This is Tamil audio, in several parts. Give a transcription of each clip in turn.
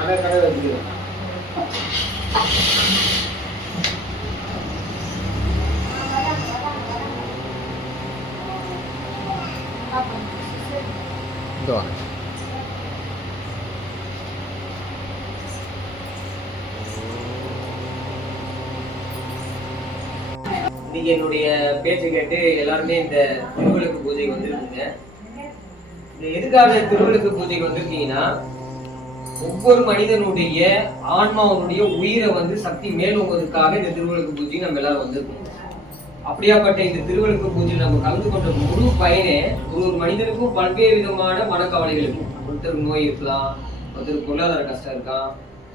இன்னைக்கு என்னுடைய பேச்சு கேட்டு எல்லாருமே இந்த திருவிளக்கு பூஜைக்கு வந்திருக்கீங்க. இந்த எதுக்காக திருவிளக்கு பூஜைக்கு வந்திருக்கீங்கன்னா, ஒவ்வொரு மனிதனுடைய ஆன்மாவுடைய உயிரை சக்தி மேலோங்குவதற்காக இந்த திருவிளக்கு பூஜை நம்ம எல்லாரும் வந்திருக்கோம். அப்படியாப்பட்ட இந்த திருவிளக்கு பூஜையில் நம்ம கலந்து கொண்ட முழு பயனே ஒரு மனிதனுக்கும் பல்வேறு விதமான மனக்கவலைகள் இருக்கும். ஒருத்தருக்கு நோய் இருக்கலாம், ஒருத்தருக்கு பொருளாதார கஷ்டம் இருக்கலாம்,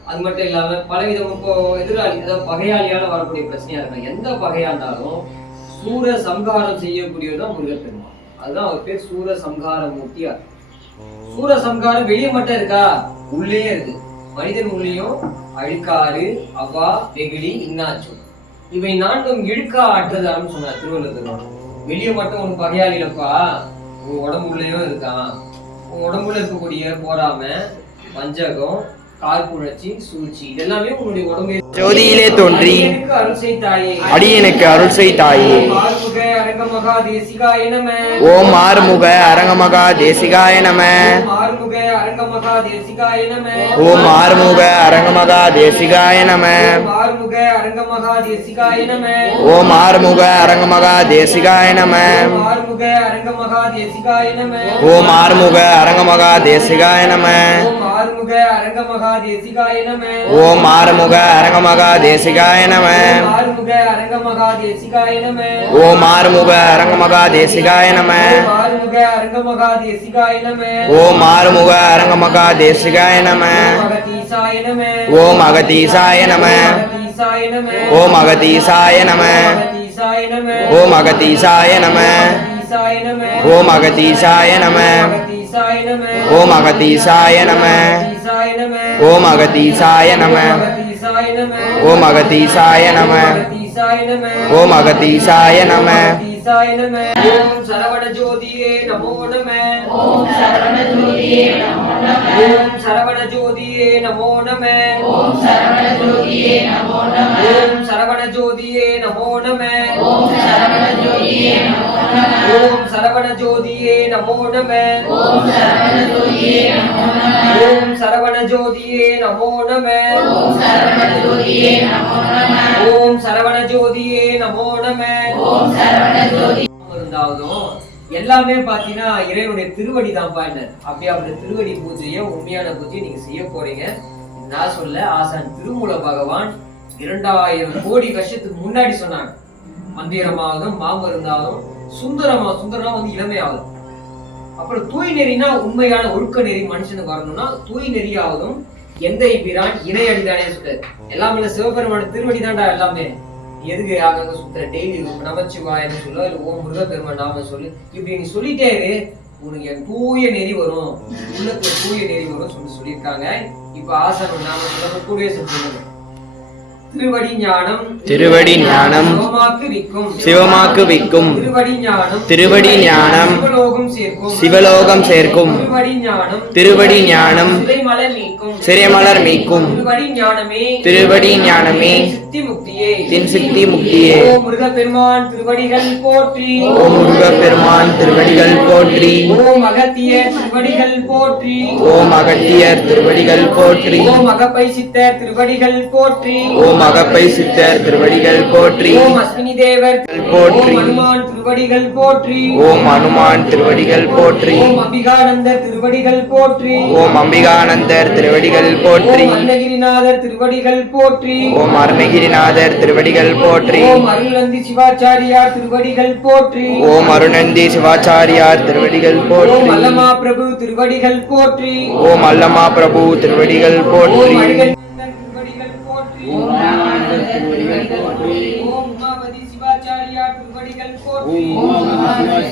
அது மட்டும் இல்லாம பலவிதம் இப்போ எதிராளி அதாவது பகையாளியால வரக்கூடிய பிரச்சனையா இருக்கலாம். எந்த பகையா இருந்தாலும் சூர சம்ஹாரம் செய்யக்கூடியதுதான் முருகப்பெருமான். அதுதான் அவர் பேர் சூர சம்ஹார மூர்த்தியார். சூர சம்ஹாரம் வெளியே மட்டும் இருக்கா, உள்ளே இருக்கு. மனிதன் உள்ளேயும் அழுக்காறு, அவா, வெகுளி, இன்னாச்சு இவை நான்கும் இழுக்கா ஆற்றுதான்னு சொன்னார் திருவள்ளுவர். வெளியே மட்டும் உனக்கு பகையாளி இல்லப்பா, உன் உடம்புள்ளேயும் இருக்கான். உன் உடம்புல இருக்கக்கூடிய போராம, வஞ்சகம், காழ்ப்புணர்ச்சி, சூழ்ச்சி இதெல்லாமே உன்னுடைய உடம்பு ஜோதியிலே தோன்றி அடியனுக்கு அருள் செய் தாயே. ஓம் ஆறுமுக அரங்கமகா தேசிகாய நம. ஓம் ஆறுமுக அரங்கமகா தேசிகாய நம. ஓம் ஆறுமுக அரங்கமகா தேசிகாய நம. ஓம் ஆறுமுக அரங்கமகா தேசிகாய நம. ஓம் ஆறுமுக அரங்கமகா தேசிகாய நம. ஓம் ஆறுமுக அரங்கமகா தேசிகாய நம. ஓம் ஆறுமுக அரங்கமகா தேசிகாய நம. ஓம் அகதீசாய நம. ஓம் அகதீசாய நம. ஓம் அகதீசாய நம. ஓம் அகதீசாய நம. ஓம் அகதீசாய நம. ஓம் அகதீசாய நம. ஓம் அகதீசாய நம. ஓம் அகதீசாய நம. ஓம் சரவண ஜோதியே நமோ நம. ஓம் சரவண ஜோதியே நமோ நம. ஓம் சரவண ஜோதியே நமோ நம. ஓம் சரவண ஜோதியே நமோ நம. ஓம் சரவண ஜோதியே நமோ நம. ஓம் சரவண ஜோதியே நமோ நம. ஓம் சரவண ஜோதியே நமோ நம. ஓம் சரவண ஜோதியே நமோ நம. ஓம் சரவண ஜோதியே நமோ நம. ஓம் சரவண ஜோதியே நமோ நம. ஓம் சரவண ஜோதியே நமோ நம. ஓம் சரவண ஜோதி இருந்தாலும் எல்லாமே பாத்தீங்கன்னா இறைவனுடைய திருவடி தான் பாருங்க. அப்படியே அவருடைய திருவடி பூஜையை உண்மையான பூஜையை நீங்க செய்ய போறீங்க. நான் சொல்ல ஆசான் திருமூல பகவான் 2000 கோடி வருஷத்துக்கு முன்னாடி சொன்னாங்க. மந்திரமாவதும் மாமருந்தாவதும் சுந்தரமா இளமையாவதும். அப்புறம் தூய் நெறினா உண்மையான ஒழுக்க நெறி மனுஷனுக்கு வரணும்னா தூய் நெறியாவதும் எந்த பிரான் இணை அடிதானே சொல்றாரு. எல்லாமே சிவபெருமான திருவடி தான்டா எல்லாமே. எதுக்கு அங்க சுத்துற டெய்லி நமச்சிவாயன்னு சொல்ல, இல்ல ஓம் முருகப்பெருமான் நாம சொல்லு, இப்படி நீ சொல்லிட்டே இரு, உனக்கு என் தூய நெறி வரும், உள்ளத்துல தூய நெறி வரும் சொல்லியிருக்காங்க. இப்ப ஆசனம் நாம சொல்ல கூடவே சொல்லுங்க. திருவடி ஞானம் திருவடி ஞானம் சிவமாக்கு விக்கும். திருவடி ஞானம் சிவலோகம் சேர்க்கும். திருவடி ஞானம் சிறைமலர் மீக்கும். திருவடி ஞானமே தின் சித்தி முக்தியே. ஓம் முருகப்பெருமான் திருவடிகள் போற்றி. ஓம் முருகப்பெருமான் திருவடிகள் போற்றி. ஓம் அகத்தியர் திருவடிகள் போற்றி. ஓம் அகத்தியர் திருவடிகள் போற்றி. ஓம் அகப்பை சித்தர் திருவடிகள் போற்றி. ஓம் அகப்பை சித்தர் திருவடிகள் போற்றி. ஓம் அஸ்வினி தேவர் போற்றி. ஓம் ஹனுமான் திருவடிகள் போற்றி. ஓம் ஹனுமான் திருவடிகள் போற்றி. ஓம் அம்பிகானந்தர் திருவடிகள் போற்றி. ஓம் அம்பிகானந்தர் திருவடிகள் போற்றி. ஓம் அருணகிரிநாதர் திருவடிகள் போற்றி. ஓம் அருணகிரிநாதர் திருவடிகள் போற்றி. ஓம் அருள்நந்தி சிவாச்சாரியார் திருவடிகள் போற்றி. ஓம் அருணந்தி சிவாச்சாரியார் திருவடிகள் போற்றி. ஓம் அல்லமா பிரபு திருவடிகள் போற்றி. ஓம் அல்லமா பிரபு திருவடிகள் போற்றி. ஓம் ராமானந்தர் திருவடிகள் போற்றி. ஓம் உமாபதி சிவாச்சாரியார் திருவடிகள் போற்றி. ஓம்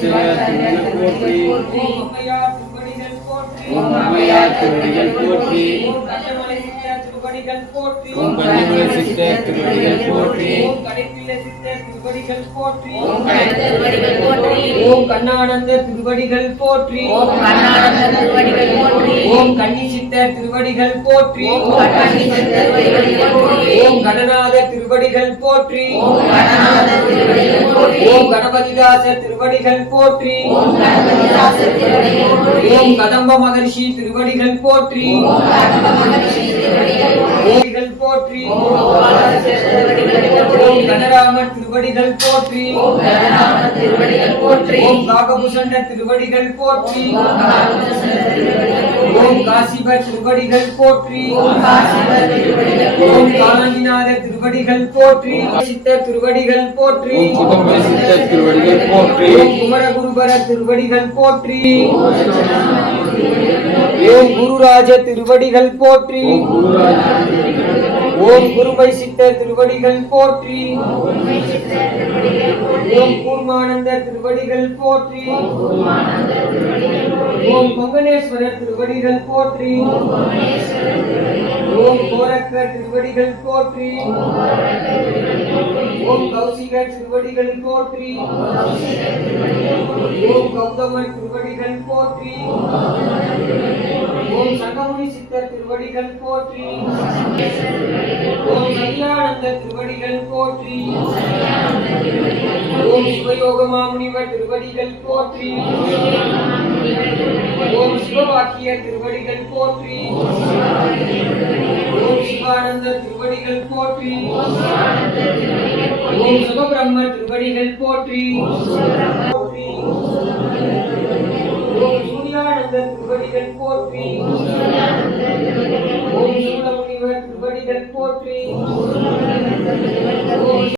சிவாச்சாரியார் திருவடிகள் போற்றி. ஓம் அம்மையார் திருவடிகள் போற்றி. ஓம் அம்மையார் திருவடிகள் போற்றி. ஓம் கஞ்சமலை சித்தர் திருவடிகள் போற்றி. ஓம் கஞ்சமலை சித்தர் திருவடிகள் போற்றி. ஓம் கடைப்பிள்ளை சித்தர் திருவடிகள் போற்றி. ஓம் கடைப்பிள்ளை திருவடிகள் போற்றி. ஓம் கண்ணானந்த திருவடிகள் போற்றி. ஓம் கண்ணானந்த திருவடிகள் போற்றி. ஓம் கன்னி சித்தர் திருவடிகள் போற்றி. ஓம் கண்ணி திருவடிகள் போற்றி. ஓம் கணநாத திருவடிகள் போற்றி. ஓம் கணநாத திருவடிகள் போற்றி. ஓம் கணபதிதாச திருவடிகள் போற்றி. ஓம் கணபதிதாச திருவடிகள் போற்றி. ஓம் கதம்ப மகர்ஷி திருவடிகள் போற்றி. ஓம் கதம்ப மகர்ஷி திருவடிகள் போற்றி. போற்றி. ஓம் கோபாலகிருஷ்ண திருவடிகள் போற்றி. ஓம் கணராமர் திருவடிகள் போற்றி. ஓம் கணராமர் திருவடிகள் போற்றி. ஓம் காகபூஷண திருவடிகள் போற்றி. ஓம் காகபூஷண திருவடிகள் போற்றி. ஓம் காசிபர் திருவடிகள் போற்றி. ஓம் காசிபர் திருவடிகள் ஓம் போற்றி. காலஞ்சிநாத திருவடிகள் போற்றி. சித்தர் திருவடிகள் போற்றி. ஓம் சிதம்பர சித்தர் திருவடிகள் போற்றி. ஓம் குமரகுருபர திருவடிகள் போற்றி. ஓம் குருராஜ திருவடிகள் போற்றி. ஓம் குருவை சித்தர் திருவடிகள் போற்றி. ஓம் கூர்மானந்த திருவடிகள் போற்றி. ஓம் கொங்கணேஸ்வரர் திருவடிகள் போற்றி. ஓம் கோரக்கர் திருவடிகள் போற்றி. ஓம் கௌசிகர் திருவடிகள் போற்றி. ஓம் கௌதமர் திருவடிகள் போற்றி. ஓம் சங்கமுனி சித்தர் திருவடிகள் போற்றி. ஓம் சத்யானந்த திருவடிகள் போற்றி. ஓம் சிவயோக மாமுனிவர் திருவடிகள் போற்றி. ஓம் சிவவாக்கிய திருவடிகள் போற்றி. ஓம் சிவானந்த திருவடிகள் போற்றி. ஓம் சுகபிரம்ம திருவடிகள் போற்றி. ஓம் சூர்யானந்த திருவடிகள் போற்றி. ஓம் சூடமுனிவர் திருவடிகள் போற்றி. ஓம்